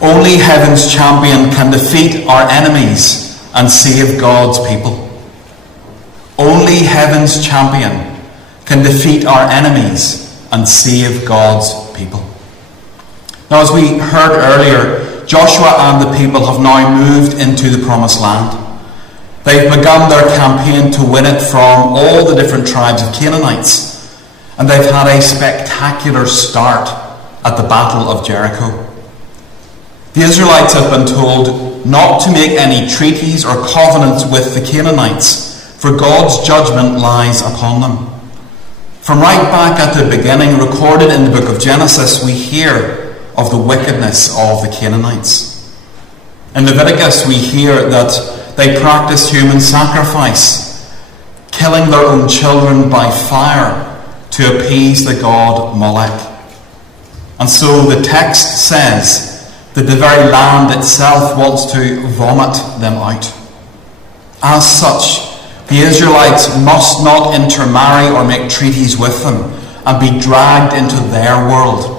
Only heaven's champion can defeat our enemies and save God's people. Only heaven's champion can defeat our enemies and save God's people. Now, as we heard earlier, Joshua and the people have now moved into the promised land. They've begun their campaign to win it from all the different tribes of Canaanites, and they've had a spectacular start at the Battle of Jericho. The Israelites have been told not to make any treaties or covenants with the Canaanites, for God's judgment lies upon them. From right back at the beginning, recorded in the book of Genesis, we hear of the wickedness of the Canaanites. In Leviticus, we hear that they practiced human sacrifice, killing their own children by fire to appease the god Molech. And so the text says that the very land itself wants to vomit them out. As such, the Israelites must not intermarry or make treaties with them and be dragged into their world.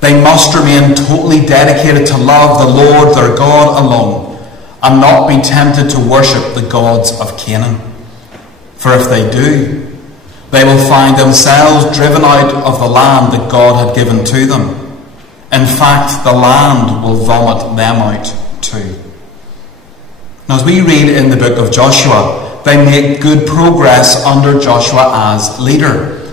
They must remain totally dedicated to love the Lord their God alone and not be tempted to worship the gods of Canaan. For if they do, they will find themselves driven out of the land that God had given to them. In fact, the land will vomit them out too. Now, as we read in the book of Joshua, they make good progress under Joshua as leader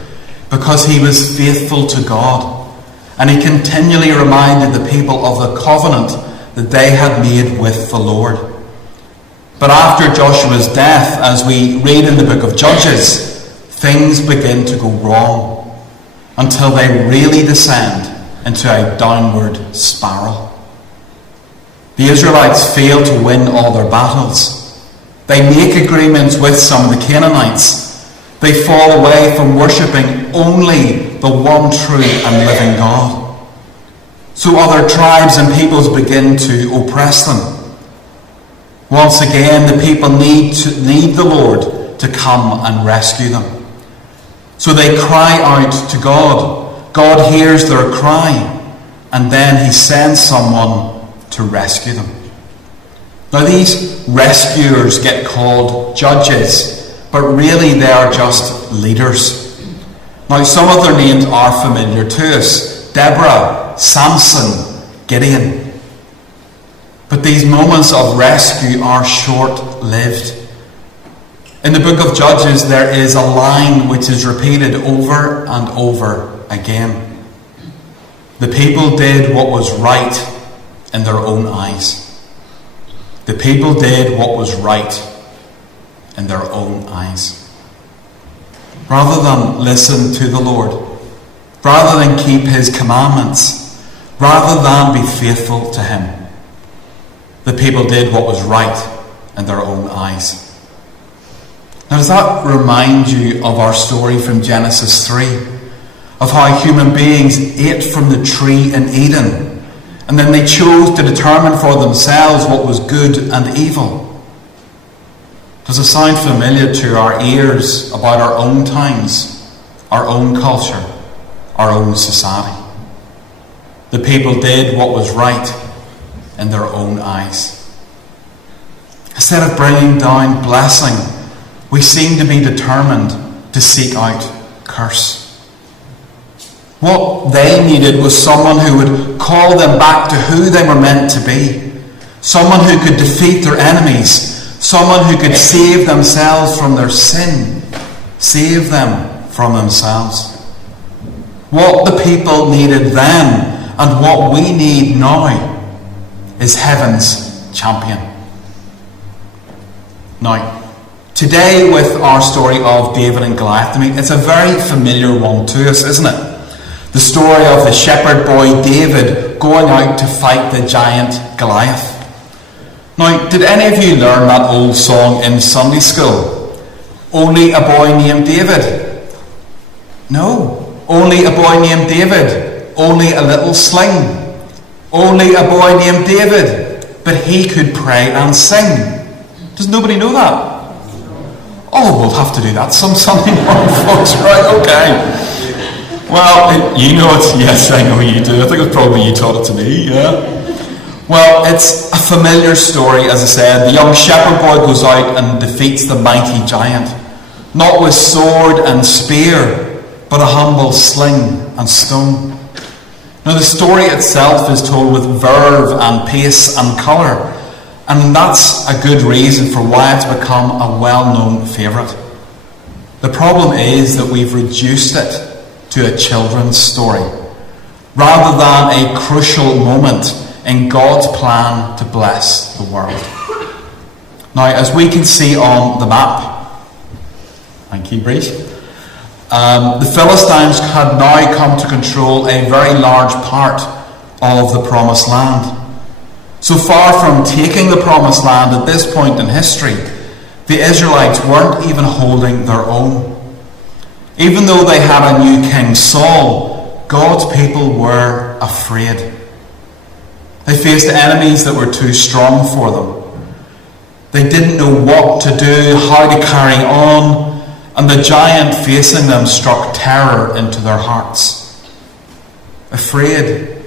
because he was faithful to God, and he continually reminded the people of the covenant that they had made with the Lord. But after Joshua's death, as we read in the book of Judges, things begin to go wrong until they really descend into a downward spiral. The Israelites fail to win all their battles. They make agreements with some of the Canaanites. They fall away from worshipping only the one true and living God. So other tribes and peoples begin to oppress them. Once again, the people need the Lord to come and rescue them. So they cry out to God. God hears their cry, and then he sends someone to rescue them. Now, these rescuers get called judges, but really they are just leaders. Now, some of their names are familiar to us: Deborah, Samson, Gideon. But these moments of rescue are short-lived. In the book of Judges, there is a line which is repeated over and over again. The people did what was right in their own eyes. The people did what was right in their own eyes. Rather than listen to the Lord, rather than keep his commandments, rather than be faithful to him, the people did what was right in their own eyes. Now, does that remind you of our story from Genesis 3? Of how human beings ate from the tree in Eden, and then they chose to determine for themselves what was good and evil? Does it sound familiar to our ears about our own times, our own culture, our own society? The people did what was right in their own eyes. Instead of bringing down blessing, we seem to be determined to seek out curse. What they needed was someone who would call them back to who they were meant to be. Someone who could defeat their enemies. Someone who could save themselves from their sin. Save them from themselves. What the people needed then and what we need now is heaven's champion. Now, today with our story of David and Goliath, it's a very familiar one to us, isn't it? The story of the shepherd boy David going out to fight the giant Goliath. Now, did any of you learn that old song in Sunday school? Only a boy named David. No. Only a boy named David. Only a little sling. Only a boy named David. But he could pray and sing. Does nobody know that? Oh, we'll have to do that some Sunday morning, folks. Right, okay. Well, you know it. Yes, I know you do. I think it was probably you taught it to me, yeah. Well, it's a familiar story, as I said. The young shepherd boy goes out and defeats the mighty giant, not with sword and spear, but a humble sling and stone. Now, the story itself is told with verve and pace and colour, and that's a good reason for why it's become a well-known favourite. The problem is that we've reduced it to a children's story, rather than a crucial moment in God's plan to bless the world. Now, as we can see on the map, thank you, Breach, the Philistines had now come to control a very large part of the Promised Land. So far from taking the Promised Land at this point in history, the Israelites weren't even holding their own. Even though they had a new king, Saul, God's people were afraid. They faced enemies that were too strong for them. They didn't know what to do, how to carry on, and the giant facing them struck terror into their hearts. Afraid,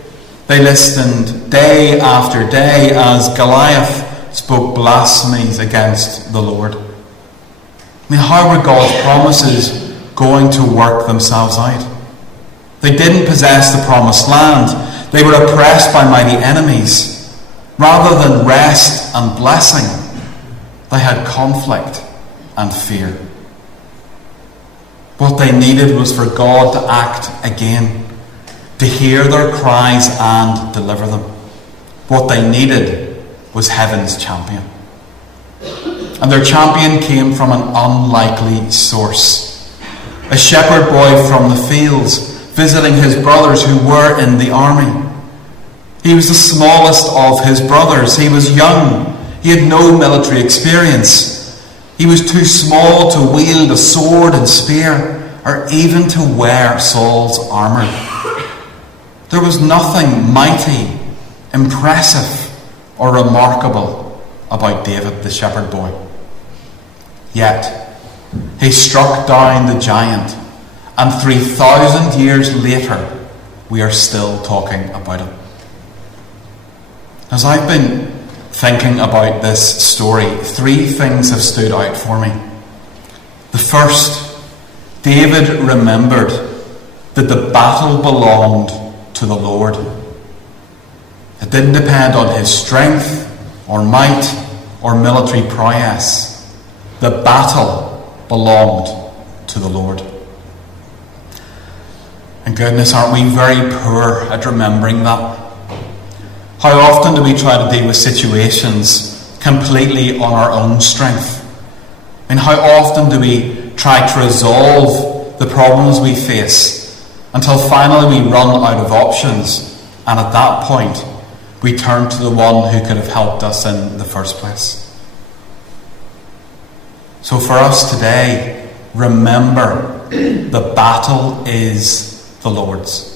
they listened day after day as Goliath spoke blasphemies against the Lord. I mean, how were God's promises going to work themselves out? They didn't possess the Promised Land. They were oppressed by mighty enemies. Rather than rest and blessing, they had conflict and fear. What they needed was for God to act again, to hear their cries and deliver them. What they needed was heaven's champion. And their champion came from an unlikely source. A shepherd boy from the fields, visiting his brothers who were in the army. He was the smallest of his brothers. He was young. He had no military experience. He was too small to wield a sword and spear, or even to wear Saul's armour. There was nothing mighty, impressive, or remarkable about David, the shepherd boy. Yet, he struck down the giant, and 3,000 years later, we are still talking about him. As I've been thinking about this story, 3 things have stood out for me. The first, David remembered that the battle belonged to the Lord. It didn't depend on his strength or might or military prowess. The battle belonged to the Lord. And goodness, aren't we very poor at remembering that? How often do we try to deal with situations completely on our own strength? And how often do we try to resolve the problems we face until finally we run out of options, and at that point we turn to the one who could have helped us in the first place? So for us today, remember, the battle is the Lord's.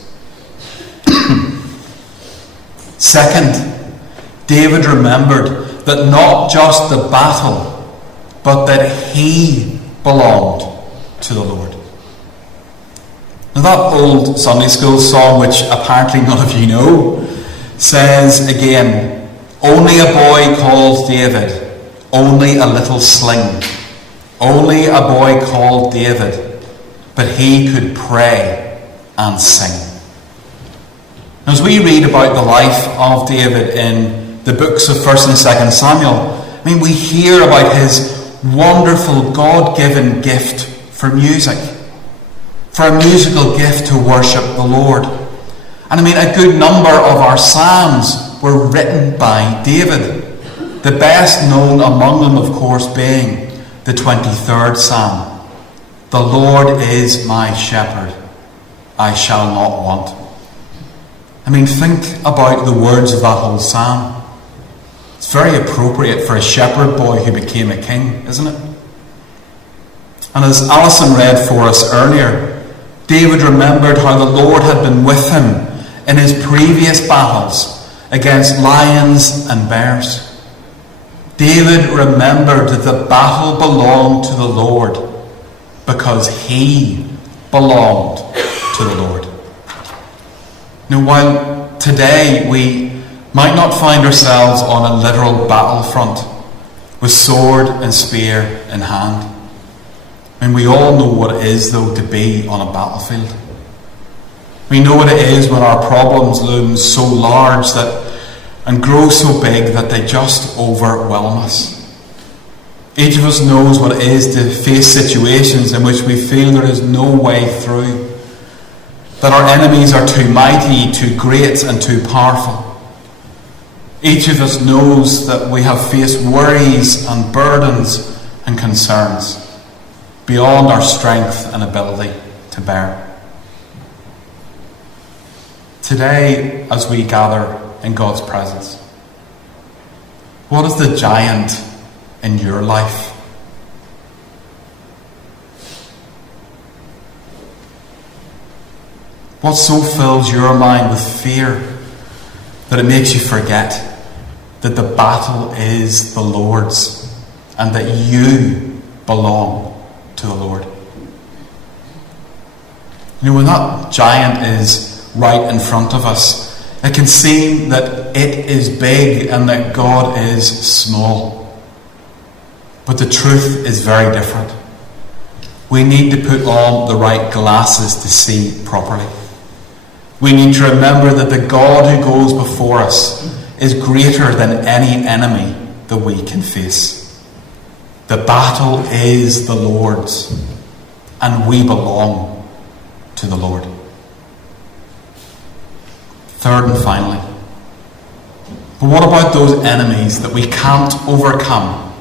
Second, David remembered that not just the battle, but that he belonged to the Lord. Now, that old Sunday school song, which apparently none of you know, says again, only a boy called David, only a little sling, only a boy called David, but he could pray and sing. As we read about the life of David in the books of 1st and 2nd Samuel, we hear about his wonderful God-given gift for music, for a musical gift to worship the Lord. And a good number of our psalms were written by David, the best known among them, of course, being the 23rd Psalm. The Lord is my shepherd, I shall not want. Think about the words of that whole psalm. It's very appropriate for a shepherd boy who became a king, isn't it? And as Alison read for us earlier, David remembered how the Lord had been with him in his previous battles against lions and bears. David remembered that the battle belonged to the Lord because he belonged to the Lord. Now, while today we might not find ourselves on a literal battlefront with sword and spear in hand. I mean, we all know what it is, though, to be on a battlefield. We know what it is when our problems loom so large and grow so big that they just overwhelm us. Each of us knows what it is to face situations in which we feel there is no way through, that our enemies are too mighty, too great, and too powerful. Each of us knows that we have faced worries and burdens and concerns beyond our strength and ability to bear. Today, as we gather in God's presence, what is the giant in your life? What so fills your mind with fear that it makes you forget that the battle is the Lord's and that you belong to the Lord? You know, when that giant is right in front of us, it can seem that it is big and that God is small. But the truth is very different. We need to put on the right glasses to see properly. We need to remember that the God who goes before us is greater than any enemy that we can face. The battle is the Lord's, and we belong to the Lord. Third and finally, but what about those enemies that we can't overcome?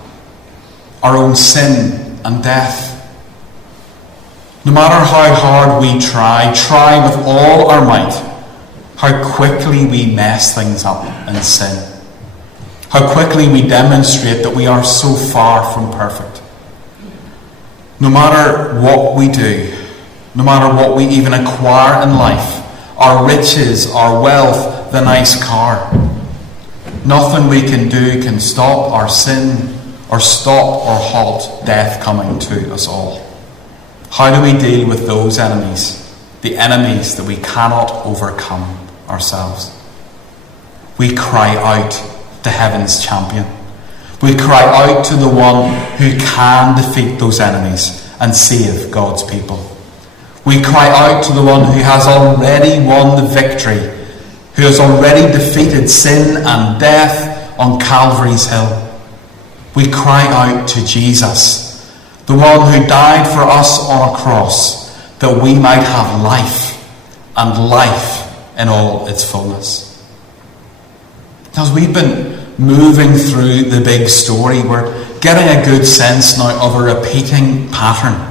Our own sin and death. No matter how hard we try with all our might, how quickly we mess things up in sin. How quickly we demonstrate that we are so far from perfect. No matter what we do, no matter what we even acquire in life, our riches, our wealth, the nice car, nothing we can do can stop our sin or stop or halt death coming to us all. How do we deal with those enemies, the enemies that we cannot overcome ourselves? We cry out to heaven's champion. We cry out to the one who can defeat those enemies and save God's people. We cry out to the one who has already won the victory, who has already defeated sin and death on Calvary's hill. We cry out to Jesus, the one who died for us on a cross, that we might have life, and life in all its fullness. As we've been moving through the big story, we're getting a good sense now of a repeating pattern.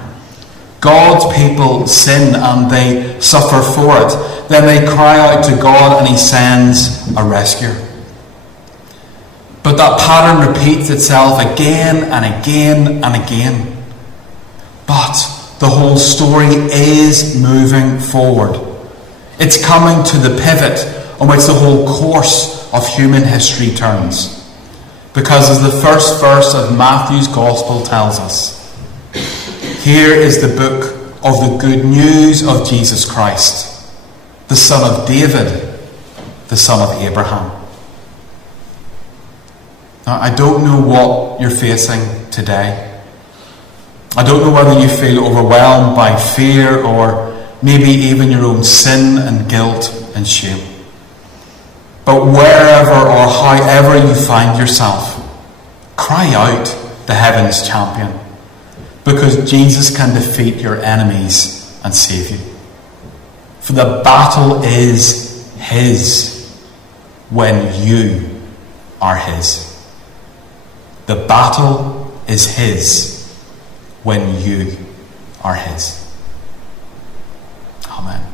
God's people sin and they suffer for it. Then they cry out to God and he sends a rescuer. But that pattern repeats itself again and again and again. But the whole story is moving forward. It's coming to the pivot on which the whole course of human history turns. Because as the first verse of Matthew's Gospel tells us, here is the book of the good news of Jesus Christ, the son of David, the son of Abraham. Now, I don't know what you're facing today. I don't know whether you feel overwhelmed by fear or maybe even your own sin and guilt and shame. But wherever or however you find yourself, cry out to heaven's champion, because Jesus can defeat your enemies and save you. For the battle is his when you are his. The battle is his when you are his. Amen.